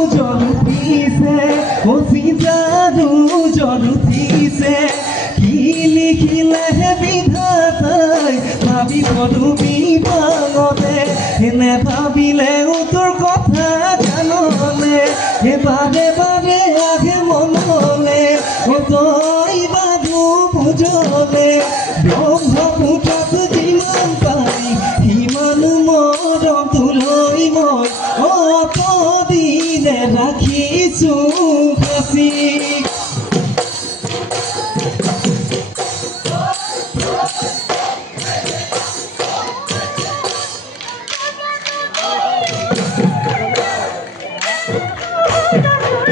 উঠিছে অচি যাদু জন উঠিছে কি লিখিলে বিধাতাই, ভাবি পদুমি পাঙতে এনে ভাবিলেও তোৰ কথা জানলে। এবাৰে বাৰে আহে মনলে, ও তই বাবু বুজলে ব্ৰহ্মপুত্ৰত যিমান পাই সিমান মৰম তোলৈ মই से रखी सुखसी Oh, my God.